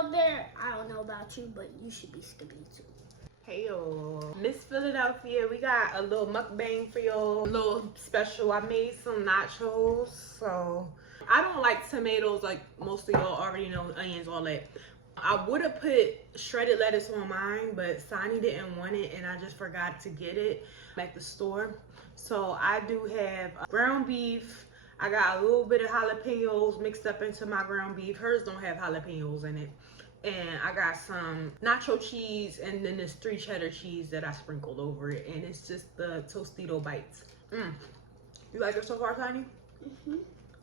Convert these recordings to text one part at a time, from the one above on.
out there, I don't know about you, but you should be Skibidi too. Hey y'all, Miss Philadelphia, we got a little mukbang for y'all, a little special. I made some nachos, so I don't like tomatoes like most of y'all already know, onions, all that. I would have put shredded lettuce on mine, but Saani didn't want it and I just forgot to get it at the store. So I do have ground beef. I got a little bit of jalapenos mixed up into my ground beef. Hers don't have jalapenos in it. And I got some nacho cheese and then this 3 cheddar cheese that I sprinkled over it. And it's just the Tostito bites. You like it so far, Saani?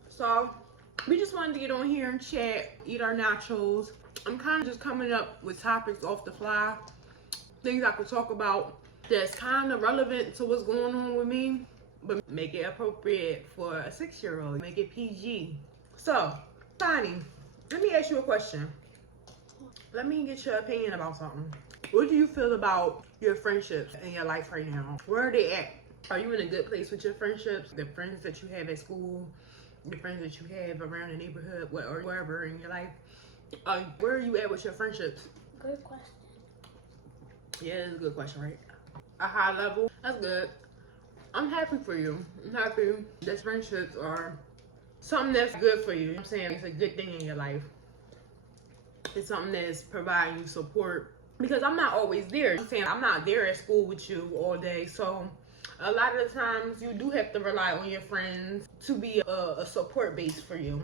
So we just wanted to get on here and chat, eat our nachos. I'm kind of just coming up with topics off the fly. Things I could talk about that's kind of relevant to what's going on with me. But make it appropriate for a 6-year-old. Make it PG. So, Saani, let me ask you a question. Let me get your opinion about something. What do you feel about your friendships in your life right now? Where are they at? Are you in a good place with your friendships? The friends that you have at school, the friends that you have around the neighborhood, or wherever in your life. Where are you at with your friendships? Good question. Yeah, that's a good question, right? A high level. That's good. I'm happy for you. I'm happy that friendships are something that's good for you. I'm saying it's a good thing in your life. It's something that's providing you support, because I'm not always there. I'm saying I'm not there at school with you all day, so a lot of the times you do have to rely on your friends to be a support base for you.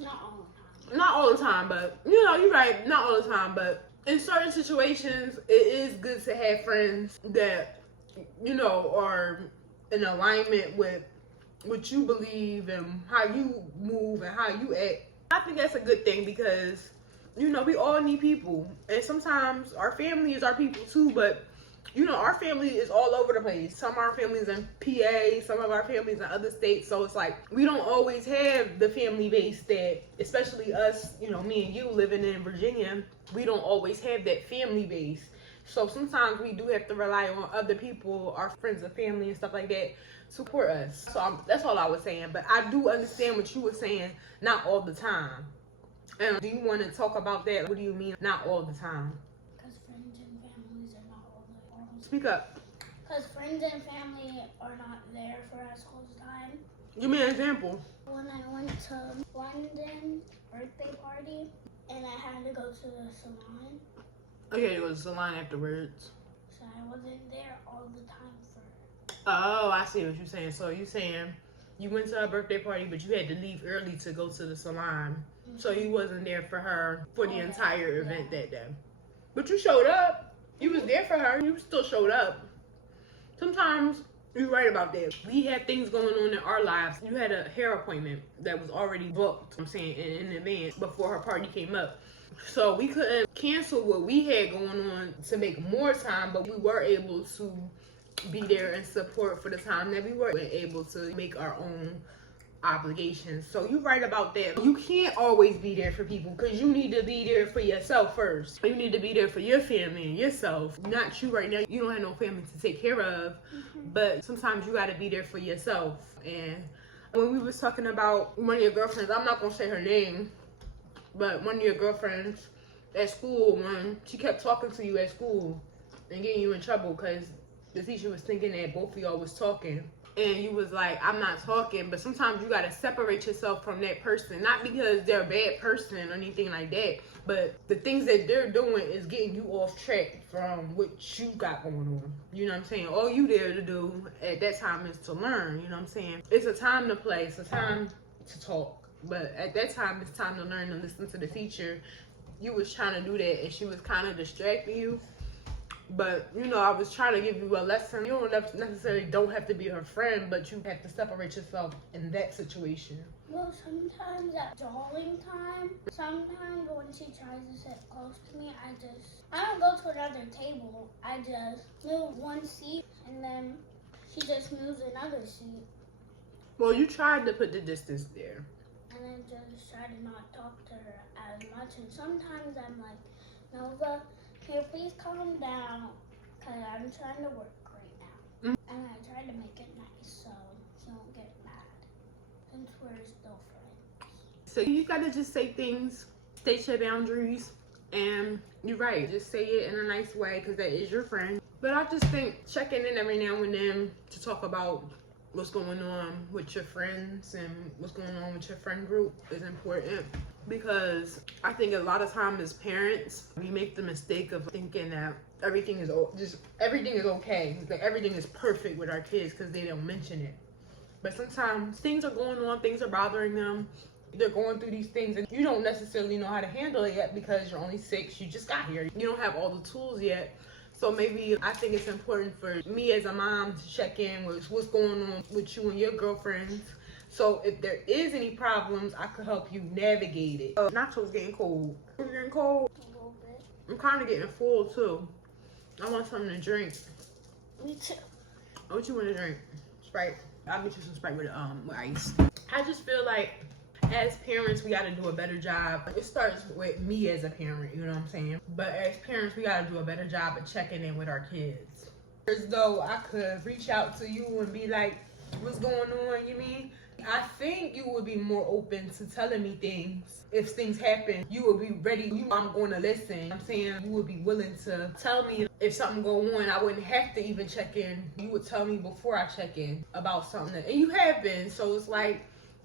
Not all the time. Not all the time, but you know, you're right, not all the time, but in certain situations it is good to have friends that, you know, are in alignment with what you believe and how you move and how you act. I think that's a good thing, because, you know, we all need people. And sometimes our family is our people too, but, you know, our family is all over the place. Some of our families in PA, some of our families in other states. So it's like, we don't always have the family base that, especially us, you know, me and you living in Virginia, we don't always have that family base. So sometimes we do have to rely on other people, our friends and family and stuff like that, support us. So that's all I was saying. But I do understand what you were saying, not all the time. And do you want to talk about that? What do you mean, not all the time? Because friends and families are not all the time. Speak up. Because friends and family are not there for us all the time. Give me an example. When I went to London birthday party and I had to go to the salon, Okay, it was the line afterwards. so I wasn't there all the time for her. Oh, I see what you're saying. So you're saying you went to her birthday party, but you had to leave early to go to the salon. So you wasn't there for her for the entire event that day. But you showed up. You was there for her. You still showed up. Sometimes you're right about that. We had things going on in our lives. You had a hair appointment that was already booked, I'm saying, in advance before her party came up. So we couldn't cancel what we had going on to make more time, but we were able to be there and support for the time that we were able to make our own obligations. So you're right about that. You can't always be there for people, because you need to be there for yourself first. You need to be there for your family and yourself. Not you right now. You don't have no family to take care of, but sometimes you got to be there for yourself. And when we was talking about one of your girlfriends, I'm not going to say her name, but one of your girlfriends at school, when she kept talking to you at school and getting you in trouble because the teacher was thinking that both of y'all was talking. And you was like, I'm not talking. But sometimes you got to separate yourself from that person. Not because they're a bad person or anything like that, but the things that they're doing is getting you off track from what you got going on. You know what I'm saying? All you there to do at that time is to learn. You know what I'm saying? It's a time to play. It's a time to talk. But at that time, it's time to learn and listen to the teacher. You was trying to do that, and she was kind of distracting you. But, you know, I was trying to give you a lesson. You don't necessarily don't have to be her friend, but you have to separate yourself in that situation. Well, sometimes at drawing time, sometimes when she tries to sit close to me, I don't go to another table. I just move one seat, and then she just moves another seat. Well, you tried to put the distance there. And I just try to not talk to her as much. And sometimes I'm like, Nova, here, please calm down, because I'm trying to work right now. And I try to make it nice so she won't get mad, since we're still friends. So you gotta just say things State your boundaries. And you're right, just say it in a nice way because that is your friend. But I just think checking in every now and then to talk about what's going on with your friends and what's going on with your friend group is important, because I think a lot of times as parents we make the mistake of thinking that everything is okay, like everything is perfect with our kids because they don't mention it. But sometimes things are going on, things are bothering them, they're going through these things and you don't necessarily know how to handle it yet because you're only 6, you just got here, you don't have all the tools yet. So maybe I think it's important for me as a mom to check in with what's going on with you and your girlfriends. So if there is any problems, I could help you navigate it. Nacho's getting cold. It's getting cold. A little bit. I'm kind of getting full too. I want something to drink. Me too. What you want to drink? Sprite. I'll get you some Sprite with ice. I just feel like as parents, we got to do a better job. It starts with me as a parent, you know what I'm saying? But as parents, we got to do a better job of checking in with our kids. As though I could reach out to you and be like, what's going on, you mean? I think you would be more open to telling me things. If things happen, you would be ready. I'm going to listen. I'm saying you would be willing to tell me if something go on. I wouldn't have to even check in. You would tell me before I check in about something. And you have been. So it's like,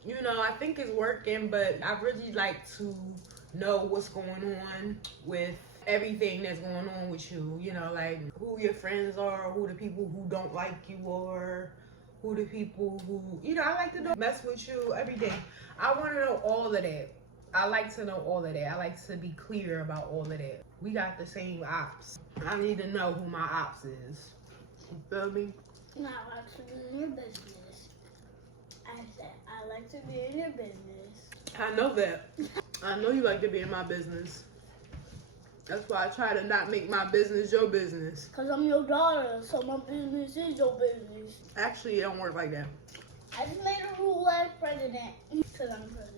you know, I think it's working, but I really like to know what's going on with everything that's going on with you. You know, like who your friends are, who the people who don't like you are, who the people who, you know, I like to know, mess with you every day. I want to know all of that. I like to know all of that. I like to be clear about all of that. We got the same ops. I need to know who my ops is. You feel me? No, I like to be in your business. I said, I like to be in your business. I know that. I know you like to be in my business. That's why I try to not make my business your business. Because I'm your daughter, so my business is your business. Actually, it don't work like that. I just made a rule as president. Because I'm president.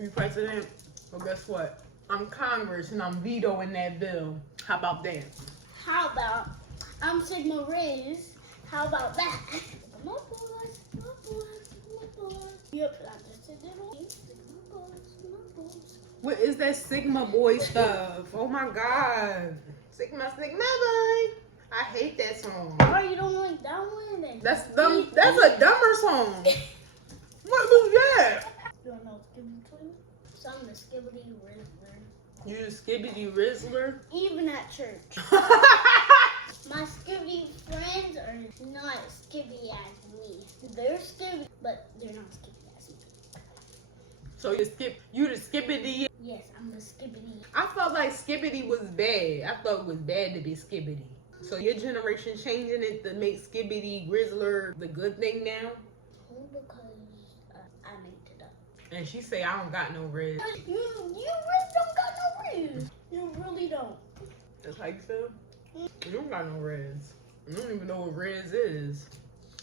You president? Well, guess what? I'm Congress and I'm vetoing that bill. How about that? How about I'm Sigma Rizz? How about that? My boys, my boys, my boys. Yep, I just said it all. Sigma boys, my boys. What is that Sigma boy stuff? Oh my God. Sigma boy. I hate that song. Why you don't like that one then? That's dumb. That's a dumber song. What was that? You don't know Skibidi Twin? So I'm the Skibidi Rizzler. You the Skibidi Rizzler? Even at church. My Skibidi friends are not Skibidi as me. They're Skibidi, but they're not Skibidi as me. So you the Skibidi? Yes, I'm the Skibidi. I felt like Skibidi was bad. I thought it was bad to be Skibidi. So your generation changing it to make Skibidi Rizzler the good thing now? Because I made it up. And she say I don't got no Rizz. You really don't got no Rizz. You really don't. That's how you feel? You don't got no Rizz. You don't even know what Rizz is.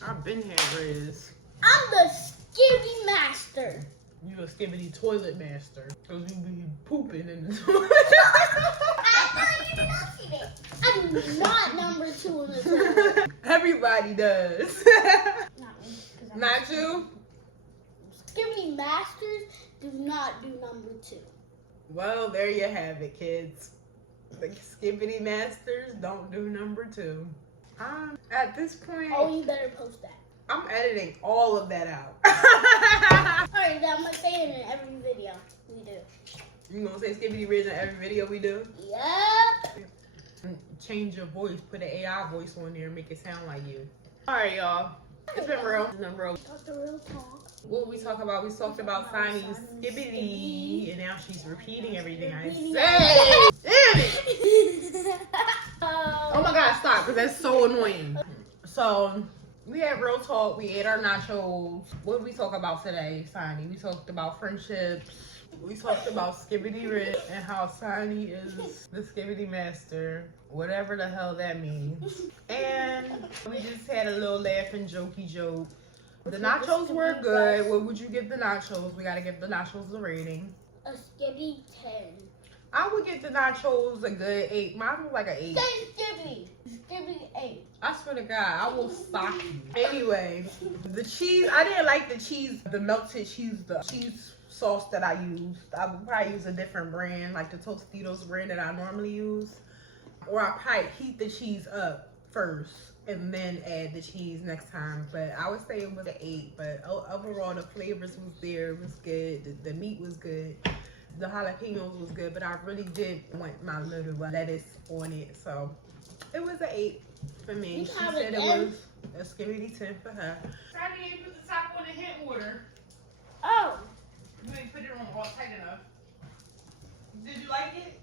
I've been had Rizz. I'm the Skibidi master. You a Skibidi toilet master. Cause you be pooping in the toilet. I'm not number 2 in the toilet. Everybody does. Not me. Not you? Skibidi masters do not do number 2. Well, there you have it, kids. The Skibidi masters don't do number 2. At this point, Oh, you better post that. I'm editing all of that out. Alright, I'm gonna say it in every video we do. You gonna say Skibidi Rizzler in every video we do? Yep. Change your voice, put an AI voice on there and make it sound like you. Alright, y'all. It's been real. It's been real. Talk the real talk. What we talk about? We talked about Saani's Skibidi, and now she's repeating everything I Repeating say. Damn it! Oh my God, stop, because that's so annoying. So, we had real talk. We ate our nachos. What did we talk about today, Saani? We talked about friendships. We talked about Skibidi Rizzler and how Saani is the Skibidi master, whatever the hell that means. And we just had a little laugh and jokey joke. The nachos were good. What would you give the nachos? We gotta give the nachos a rating. A Skibidi 10. I would give the nachos a good 8. Mine was like an 8. Say Skibidi. Skibidi 8. I swear to God, I will stop you. Anyway, the cheese, I didn't like the cheese, the melted cheese, the cheese sauce that I used. I would probably use a different brand, like the Tostitos brand that I normally use. Or I probably heat the cheese up first and then add the cheese next time. But I would say it was an 8. But overall, the flavors was there. It was good. The meat was good. The jalapenos was good. But I really did want my little lettuce on it. So it was an 8 for me. You She have said it it in? was a Skibidi 10 for her. Saani ain't put the top on the hot water. Oh. You ain't put it on all tight enough. Did you like it?